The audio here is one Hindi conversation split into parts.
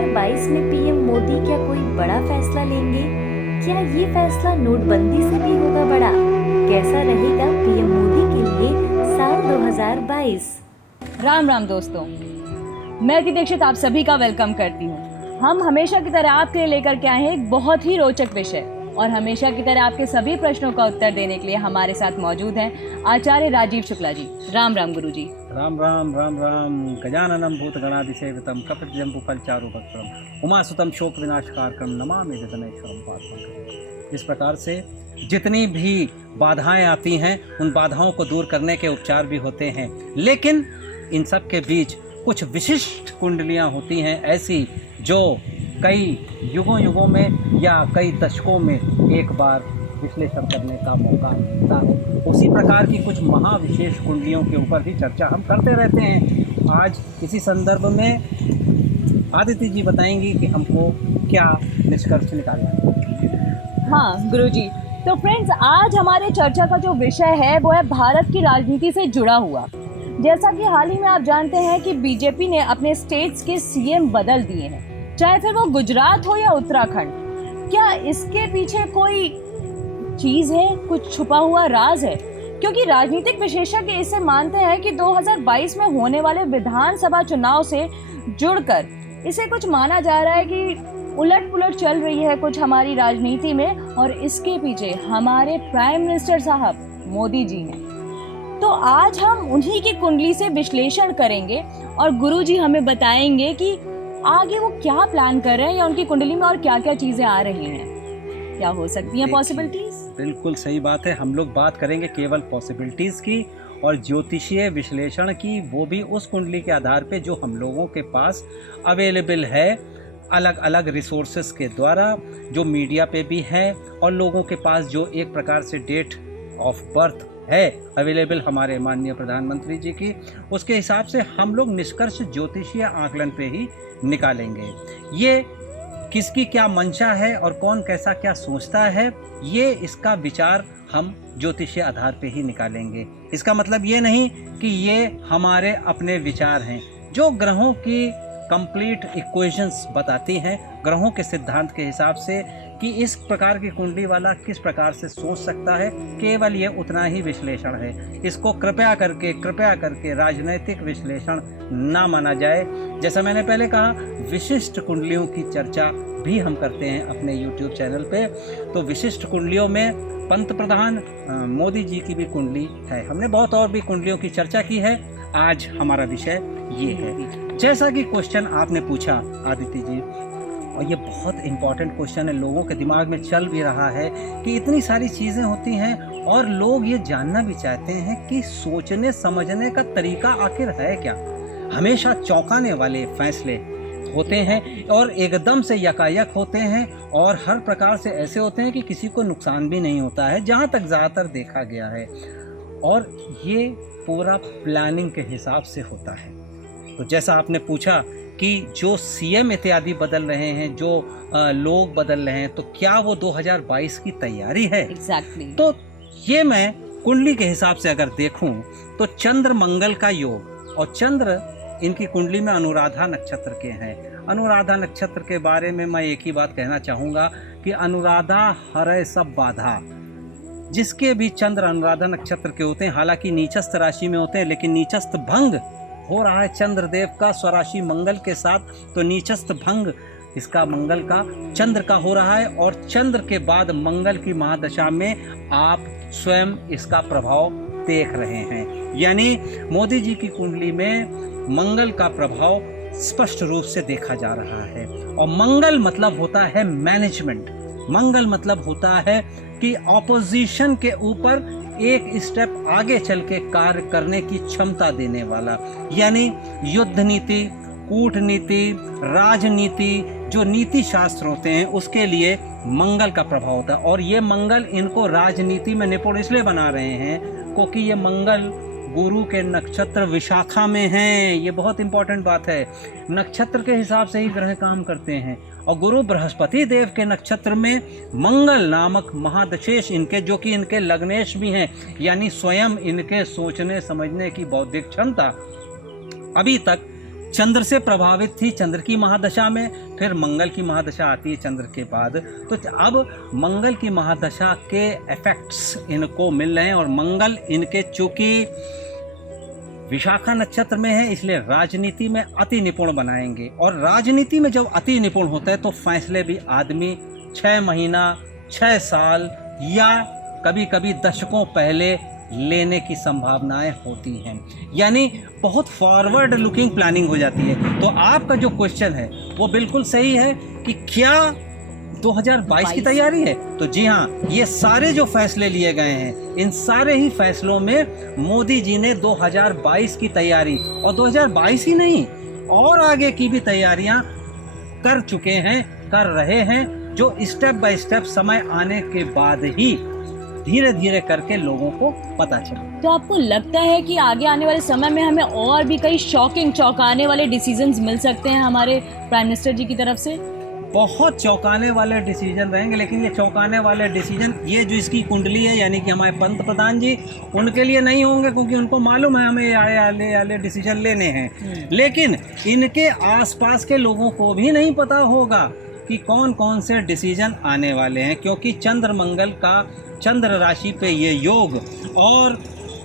2022 में पीएम मोदी क्या कोई बड़ा फैसला लेंगे? क्या ये फैसला नोटबंदी से भी होगा बड़ा? कैसा रहेगा पीएम मोदी के लिए साल 2022? राम राम दोस्तों, मैं दीक्षित आप सभी का वेलकम करती हूँ। हम हमेशा की तरह आपके लिए लेकर के आए हैं एक बहुत ही रोचक विषय, और हमेशा की तरह आपके सभी प्रश्नों का उत्तर देने के लिए हमारे साथ मौजूद हैं आचार्य राजीव शुक्ला जी। राम राम गुरु जी। राम राम राम राम। गजाननं भूतगणाधिसेवितं कपितजम्बूफलचारुभक्षणं उमासुतं शोक विनाशकारकं नमामि जगन्नाथं पार्थं। इस प्रकार से जितनी भी बाधाएं आती हैं उन बाधाओं को दूर करने के उपचार भी होते हैं, लेकिन इन सब के बीच कुछ विशिष्ट कुंडलियां होती हैं ऐसी जो कई युगों में या कई दशकों में एक बार विश्लेषण करने का मौका मिलता है। उसी प्रकार की कुछ महाविशेष कुंडलियों के ऊपर ही चर्चा हम करते रहते हैं। आज इसी संदर्भ में आदित्य जी बताएंगी कि हमको क्या निष्कर्ष निकालना है। हाँ गुरुजी, तो फ्रेंड्स, आज हमारे चर्चा का जो विषय है वो है भारत की राजनीति से जुड़ा हुआ। जैसा कि हाल ही में आप जानते हैं कि बीजेपी ने अपने स्टेट्स के सीएम बदल दिए हैं, चाहे फिर वो गुजरात हो या उत्तराखंड। क्या इसके पीछे कोई चीज है, कुछ छुपा हुआ राज है? क्योंकि राजनीतिक विशेषज्ञ इसे मानते हैं कि 2022 में होने वाले विधानसभा चुनाव से जुड़कर इसे कुछ माना जा रहा है कि उलट पुलट चल रही है कुछ हमारी राजनीति में, और इसके पीछे हमारे प्राइम मिनिस्टर साहब मोदी जी हैं। तो आज हम उन्हीं की कुंडली से विश्लेषण करेंगे और गुरु जी हमें बताएंगे कि आगे वो क्या प्लान कर रहे हैं या उनकी कुंडली में और क्या क्या चीजें आ रही हैं, क्या हो सकती हैं पॉसिबिलिटीज। बिल्कुल सही बात है। हम लोग बात करेंगे केवल पॉसिबिलिटीज की और ज्योतिषीय विश्लेषण की, वो भी उस कुंडली के आधार पे जो हम लोगों के पास अवेलेबल है, अलग अलग रिसोर्सेस के द्वारा, जो मीडिया पे भी है और लोगों के पास जो एक प्रकार से डेट ऑफ बर्थ है अवेलेबल हमारे माननीय प्रधानमंत्री जी की, उसके हिसाब से हम लोग निष्कर्ष ज्योतिषीय आकलन पे ही निकालेंगे। ये किसकी क्या मंशा है और कौन कैसा क्या सोचता है, ये इसका विचार हम ज्योतिषीय आधार पे ही निकालेंगे। इसका मतलब ये नहीं कि ये हमारे अपने विचार हैं। जो ग्रहों की कंप्लीट इक्वेशंस बताती हैं, ग्रहों के सिद्धांत के हिसाब से कि इस प्रकार की कुंडली वाला किस प्रकार से सोच सकता है, केवल ये उतना ही विश्लेषण है। इसको कृपया करके राजनैतिक विश्लेषण ना माना जाए। जैसा मैंने पहले कहा, विशिष्ट कुंडलियों की चर्चा भी हम करते हैं अपने YouTube चैनल पे। तो विशिष्ट कुंडलियों में पंत प्रधान मोदी जी की भी कुंडली है। हमने बहुत और भी कुंडलियों की चर्चा की है। आज हमारा विषय ये है। जैसा कि क्वेश्चन आपने पूछा आदित्य जी, और ये बहुत इम्पॉर्टेंट क्वेश्चन है, लोगों के दिमाग में चल भी रहा है कि इतनी सारी चीज़ें होती हैं और लोग ये जानना भी चाहते हैं कि सोचने समझने का तरीका आखिर है क्या। हमेशा चौंकाने वाले फैसले होते हैं और एकदम से यकायक होते हैं, और हर प्रकार से ऐसे होते हैं कि किसी को नुकसान भी नहीं होता है, जहाँ तक ज़्यादातर देखा गया है। और ये पूरा प्लानिंग के हिसाब से होता है। तो जैसा आपने पूछा कि जो सीएम इत्यादि बदल रहे हैं, जो लोग बदल रहे हैं, तो क्या वो 2022 की तैयारी है? एग्जैक्टली। तो ये मैं कुंडली के हिसाब से अगर देखूं तो चंद्र मंगल का योग, और चंद्र इनकी कुंडली में अनुराधा नक्षत्र के हैं। अनुराधा नक्षत्र के बारे में मैं एक ही बात कहना चाहूँगा कि अनुराधा हरे सब बाधा। जिसके भी चंद्र अनुराधा नक्षत्र के होते हैं, हालांकि नीचस्थ राशि में होते हैं, लेकिन नीचस्थ भंग हो रहा है चंद्रदेव का स्वराशि मंगल के साथ, तो नीचस्थ भंग इसका मंगल का चंद्र का हो रहा है। और चंद्र के बाद मंगल की महादशा में आप स्वयं इसका प्रभाव देख रहे हैं। यानी मोदी जी की कुंडली में मंगल का प्रभाव स्पष्ट रूप से देखा जा रहा है। और मंगल मतलब होता है मैनेजमेंट। मंगल मतलब होता है कि ऑपोजिशन के ऊपर एक स्टेप आगे चल के कार्य करने की क्षमता देने वाला। यानी युद्ध नीति, कूटनीति, राजनीति, जो नीति शास्त्र होते हैं, उसके लिए मंगल का प्रभाव होता है। और ये मंगल इनको राजनीति में निपुण इसलिए बना रहे हैं क्योंकि ये मंगल गुरु के नक्षत्र विशाखा में हैं। ये बहुत इंपॉर्टेंट बात है। नक्षत्र के हिसाब से ही ग्रह काम करते हैं, और गुरु बृहस्पति देव के नक्षत्र में मंगल नामक महादशेश इनके, जो कि इनके लग्नेश भी हैं, यानी स्वयं इनके सोचने समझने की बौद्धिक क्षमता अभी तक चंद्र से प्रभावित थी, चंद्र की महादशा में, फिर मंगल की महादशा आती है चंद्र के बाद। तो अब मंगल की महादशा के इफेक्ट्स इनको मिल रहे हैं और मंगल इनके चूंकि विशाखा नक्षत्र में है इसलिए राजनीति में अति निपुण बनाएंगे। और राजनीति में जब अति निपुण होता है तो फैसले भी आदमी 6 महीना, 6 साल या कभी कभी दशकों पहले लेने की संभावनाएं होती हैं, यानी बहुत फॉरवर्ड लुकिंग प्लानिंग हो जाती है। तो आपका जो क्वेश्चन है वो बिल्कुल सही है कि क्या 2022 की तैयारी है? तो जी हाँ, ये सारे जो फैसले लिए गए हैं इन सारे ही फैसलों में मोदी जी ने 2022 की तैयारी, और 2022 ही नहीं और आगे की भी तैयारियां कर चुके हैं, कर रहे हैं, जो स्टेप बाय स्टेप समय आने के बाद ही धीरे धीरे करके लोगों को पता चले। तो आपको लगता है कि आगे आने वाले समय में हमें और भी कई शॉकिंग, चौंकाने वाले डिसीजंस मिल सकते हैं हमारे प्राइम मिनिस्टर जी की तरफ से? बहुत चौंकाने वाले डिसीजन रहेंगे, लेकिन ये चौंकाने वाले डिसीजन ये जो इसकी कुंडली है यानी कि हमारे पंत प्रधान जी उनके लिए नहीं होंगे, क्योंकि उनको मालूम है हमें आले डिसीजन लेने हैं। लेकिन इनके आसपास के लोगों को भी नहीं पता होगा कि कौन कौन से डिसीजन आने वाले हैं, क्योंकि चंद्र मंगल का चंद्र राशि पे ये योग और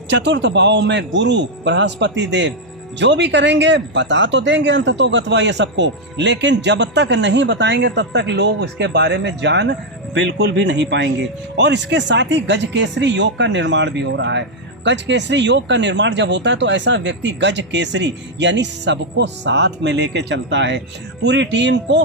चतुर्थ भाव में गुरु बृहस्पति देव जो भी करेंगे बता तो देंगे अंत तो गत्वा ये सबको, लेकिन जब तक नहीं बताएंगे तब तक लोग इसके बारे में जान बिल्कुल भी नहीं पाएंगे। और इसके साथ ही गज केसरी योग का निर्माण भी हो रहा है। गज केसरी योग का निर्माण जब होता है तो ऐसा व्यक्ति गज केसरी यानी सबको साथ में लेके चलता है, पूरी टीम को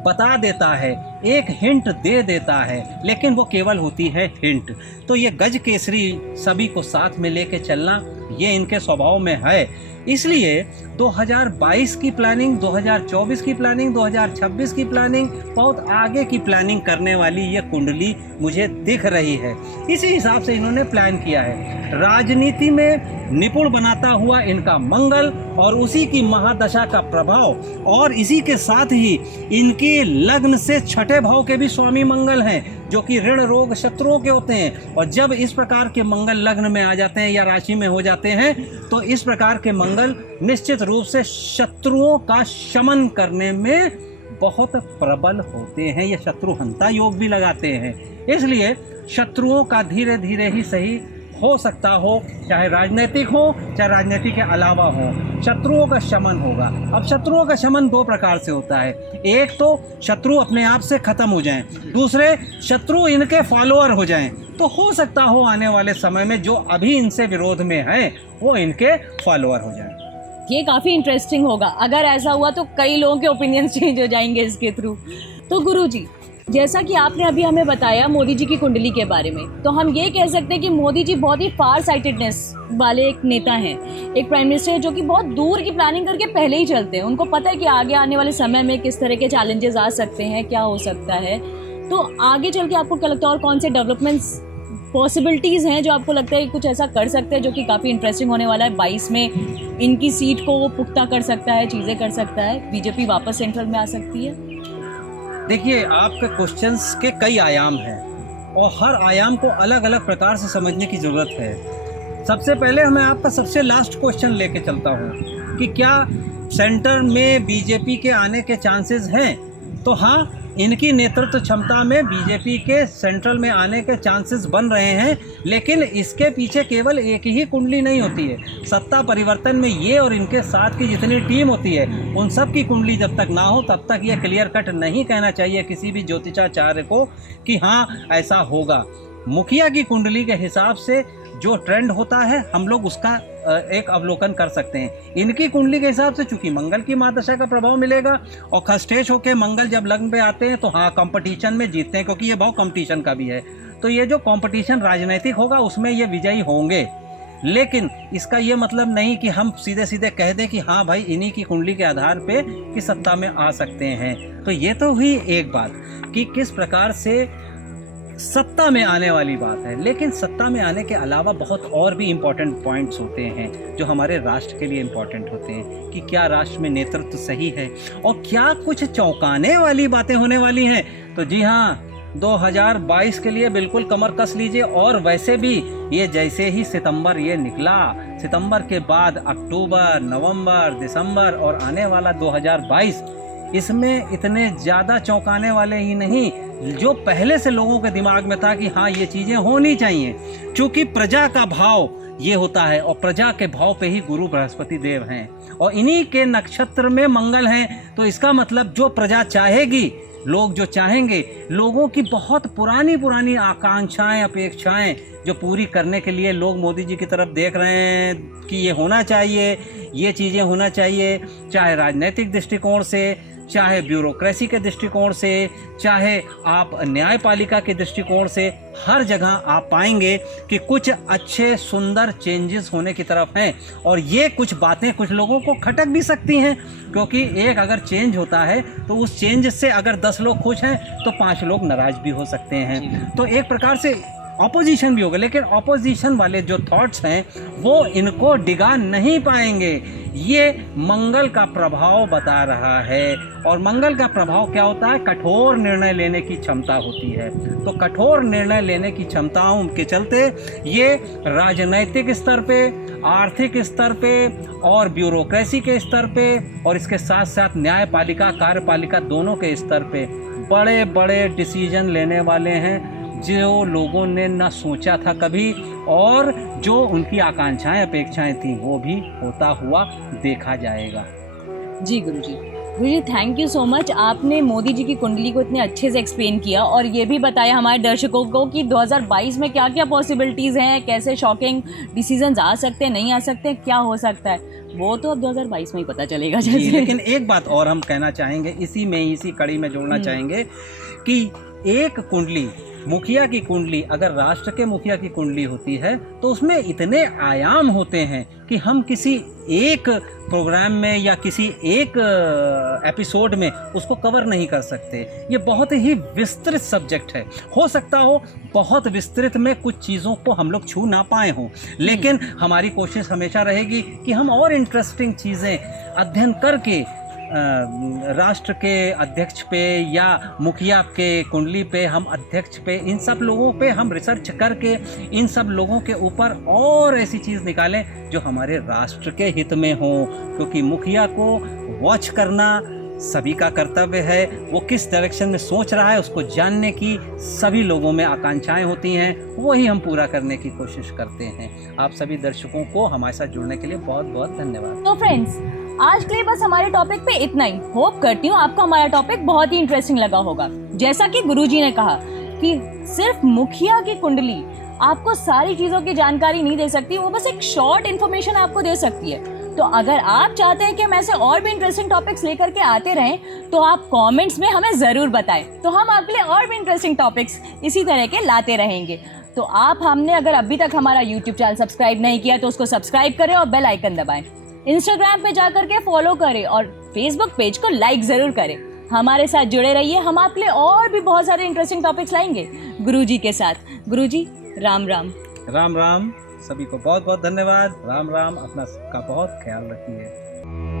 बता देता है, एक हिंट दे देता है, लेकिन वो केवल होती है हिंट। तो ये गज केसरी सभी को साथ में लेके चलना ये इनके स्वभाव में है। इसलिए 2022 की प्लानिंग, 2024 की प्लानिंग, 2026 की प्लानिंग, बहुत आगे की प्लानिंग करने वाली ये कुंडली मुझे दिख रही है। इसी हिसाब से इन्होंने प्लान किया है। राजनीति में निपुण बनाता हुआ इनका मंगल और उसी की महादशा का प्रभाव, और इसी के साथ ही इनके लग्न से छठे भाव के भी स्वामी मंगल हैं जो कि ऋण रोग शत्रुओं के होते हैं। और जब इस प्रकार के मंगल लग्न में आ जाते हैं या राशि में हो जाते हैं तो इस प्रकार के मंगल निश्चित रूप से शत्रुओं का शमन करने में बहुत प्रबल होते हैं। ये शत्रुहंता योग भी लगाते हैं, इसलिए शत्रुओं का धीरे धीरे ही सही हो सकता हो, चाहे राजनीतिक हो चाहे राजनीति के अलावा हो, शत्रुओं का शमन होगा। अब शत्रुओं का शमन 2 प्रकार से होता है। एक तो शत्रु अपने आप से खत्म हो जाएं, दूसरे शत्रु इनके फॉलोअर हो जाएं। तो हो सकता हो आने वाले समय में जो अभी इनसे विरोध में हैं वो इनके फॉलोअर हो जाएं। ये काफी इंटरेस्टिंग होगा। अगर ऐसा हुआ तो कई लोगों के ओपिनियंस चेंज हो जाएंगे इसके थ्रू। तो गुरुजी, जैसा कि आपने अभी हमें बताया मोदी जी की कुंडली के बारे में, तो हम ये कह सकते हैं कि मोदी जी बहुत ही फार साइटेडनेस वाले एक नेता हैं, एक प्राइम मिनिस्टर है जो कि बहुत दूर की प्लानिंग करके पहले ही चलते हैं। उनको पता है कि आगे आने वाले समय में किस तरह के चैलेंजेस आ सकते हैं, क्या हो सकता है। तो आगे चल के आपको क्या लगता है और कौन से डेवलपमेंट्स पॉसिबिलिटीज़ हैं जो आपको लगता है कि कुछ ऐसा कर सकते हैं जो कि काफ़ी इंटरेस्टिंग होने वाला है? 22 में इनकी सीट को वो पुख्ता कर सकता है, चीज़ें कर सकता है, बीजेपी वापस सेंट्रल में आ सकती है। देखिए, आपके क्वेश्चंस के कई आयाम हैं और हर आयाम को अलग अलग प्रकार से समझने की ज़रूरत है। सबसे पहले मैं आपका सबसे लास्ट क्वेश्चन लेके चलता हूँ कि क्या सेंटर में बीजेपी के आने के चांसेस हैं? तो हाँ, इनकी नेतृत्व क्षमता में बीजेपी के सेंट्रल में आने के चांसेस बन रहे हैं, लेकिन इसके पीछे केवल एक ही कुंडली नहीं होती है। सत्ता परिवर्तन में ये और इनके साथ की जितनी टीम होती है उन सब की कुंडली जब तक ना हो तब तक ये क्लियर कट नहीं कहना चाहिए किसी भी ज्योतिषाचार्य को कि हाँ ऐसा होगा। मुखिया की कुंडली के हिसाब से जो ट्रेंड होता है हम लोग उसका एक अवलोकन कर सकते हैं। इनकी कुंडली के हिसाब से चूंकि मंगल की महादशा का प्रभाव मिलेगा और खस्टेश होकर मंगल जब लग्न पे आते हैं तो हाँ कंपटीशन में जीतते हैं, क्योंकि ये भाव कंपटीशन का भी है। तो ये जो कंपटीशन राजनीतिक होगा उसमें ये विजयी होंगे, लेकिन इसका ये मतलब नहीं कि हम सीधे सीधे कह दें कि हाँ भाई इन्हीं की कुंडली के आधार पे कि सत्ता में आ सकते हैं। तो ये तो हुई एक बात कि किस प्रकार से सत्ता में आने वाली बात है, लेकिन सत्ता में आने के अलावा बहुत और भी इम्पोर्टेंट पॉइंट्स होते हैं जो हमारे राष्ट्र के लिए इम्पोर्टेंट होते हैं कि क्या राष्ट्र में नेतृत्व सही है और क्या कुछ चौंकाने वाली बातें होने वाली हैं। तो जी हाँ, 2022 के लिए बिल्कुल कमर कस लीजिए। और वैसे भी ये जैसे ही सितंबर ये निकला, सितंबर के बाद अक्टूबर, नवंबर, दिसंबर और आने वाला 2022, इसमें इतने ज़्यादा चौंकाने वाले ही नहीं, जो पहले से लोगों के दिमाग में था कि हाँ ये चीज़ें होनी चाहिए, क्योंकि प्रजा का भाव ये होता है और प्रजा के भाव पे ही गुरु बृहस्पति देव हैं और इन्हीं के नक्षत्र में मंगल हैं। तो इसका मतलब जो प्रजा चाहेगी, लोग जो चाहेंगे, लोगों की बहुत पुरानी पुरानी आकांक्षाएं, अपेक्षाएं जो पूरी करने के लिए लोग मोदी जी की तरफ देख रहे हैं कि ये होना चाहिए, ये चीज़ें होना चाहिए, चाहे राजनीतिक दृष्टिकोण से, चाहे ब्यूरोक्रेसी के दृष्टिकोण से, चाहे आप न्यायपालिका के दृष्टिकोण से, हर जगह आप पाएंगे कि कुछ अच्छे सुंदर चेंजेस होने की तरफ हैं। और ये कुछ बातें कुछ लोगों को खटक भी सकती हैं, क्योंकि एक अगर चेंज होता है तो उस चेंज से अगर 10 लोग खुश हैं तो 5 लोग नाराज भी हो सकते हैं। तो एक प्रकार से ऑपोजिशन भी होगा, लेकिन ऑपोजिशन वाले जो थॉट्स हैं वो इनको डिगा नहीं पाएंगे। ये मंगल का प्रभाव बता रहा है और मंगल का प्रभाव क्या होता है? कठोर निर्णय लेने की क्षमता होती है। तो कठोर निर्णय लेने की क्षमताओं के चलते ये राजनैतिक स्तर पे, आर्थिक स्तर पे और ब्यूरोक्रेसी के स्तर पे और इसके साथ साथ न्यायपालिका, कार्यपालिका दोनों के स्तर पे बड़े बड़े डिसीजन लेने वाले हैं, जो लोगों ने ना सोचा था कभी और जो उनकी आकांक्षाएं, अपेक्षाएं थी वो भी होता हुआ देखा जाएगा। जी गुरुजी थैंक यू सो मच। आपने मोदी जी की कुंडली को इतने अच्छे से एक्सप्लेन किया और ये भी बताया हमारे दर्शकों को कि 2022 में क्या क्या पॉसिबिलिटीज़ हैं, कैसे शॉकिंग डिसीजंस आ सकते हैं, नहीं आ सकते हैं, क्या हो सकता है, वो तो अब 2022 में ही पता चलेगा। जैसे लेकिन एक बात और हम कहना चाहेंगे, इसी कड़ी में जोड़ना चाहेंगे कि एक कुंडली, मुखिया की कुंडली, अगर राष्ट्र के मुखिया की कुंडली होती है तो उसमें इतने आयाम होते हैं कि हम किसी एक प्रोग्राम में या किसी एक एपिसोड में उसको कवर नहीं कर सकते। ये बहुत ही विस्तृत सब्जेक्ट है। हो सकता हो बहुत विस्तृत में कुछ चीज़ों को हम लोग छू ना पाए हों, लेकिन हमारी कोशिश हमेशा रहेगी कि हम और इंटरेस्टिंग चीज़ें अध्ययन करके राष्ट्र के अध्यक्ष पे या मुखिया के कुंडली पे, हम अध्यक्ष पे, इन सब लोगों पे हम रिसर्च करके इन सब लोगों के ऊपर और ऐसी चीज़ निकालें जो हमारे राष्ट्र के हित में हो, क्योंकि मुखिया को वॉच करना सभी का कर्तव्य है। वो किस डायरेक्शन में सोच रहा है उसको जानने की सभी लोगों में आकांक्षाएं होती हैं, वही हम पूरा करने की कोशिश करते हैं। आप सभी दर्शकों को हमारे साथ जुड़ने के लिए बहुत बहुत धन्यवाद। तो फ्रेंड्स, आज के लिए बस हमारे टॉपिक पे इतना ही। होप करती हूँ आपको हमारा टॉपिक बहुत ही इंटरेस्टिंग लगा होगा। जैसा कि गुरुजी ने कहा कि सिर्फ मुखिया की कुंडली आपको सारी चीज़ों की जानकारी नहीं दे सकती, वो बस एक शॉर्ट इन्फॉर्मेशन आपको दे सकती है। तो अगर आप चाहते हैं कि हम ऐसे और भी इंटरेस्टिंग टॉपिक्स लेकर के आते रहें तो आप कमेंट्स में हमें ज़रूर बताएं, तो हम आपके लिए और भी इंटरेस्टिंग टॉपिक्स इसी तरह के लाते रहेंगे। तो हमने अगर अभी तक हमारा यूट्यूब चैनल सब्सक्राइब नहीं किया तो उसको सब्सक्राइब करें और बेल आइकन दबाएं। इंस्टाग्राम पे जाकर के फॉलो करें और फेसबुक पेज को लाइक ज़रूर करें। हमारे साथ जुड़े रहिए, हम आपके लिए और भी बहुत सारे इंटरेस्टिंग टॉपिक्स लाएंगे गुरुजी के साथ। गुरुजी राम राम। राम राम, सभी को बहुत बहुत धन्यवाद। राम राम, अपना का बहुत ख्याल रखिए।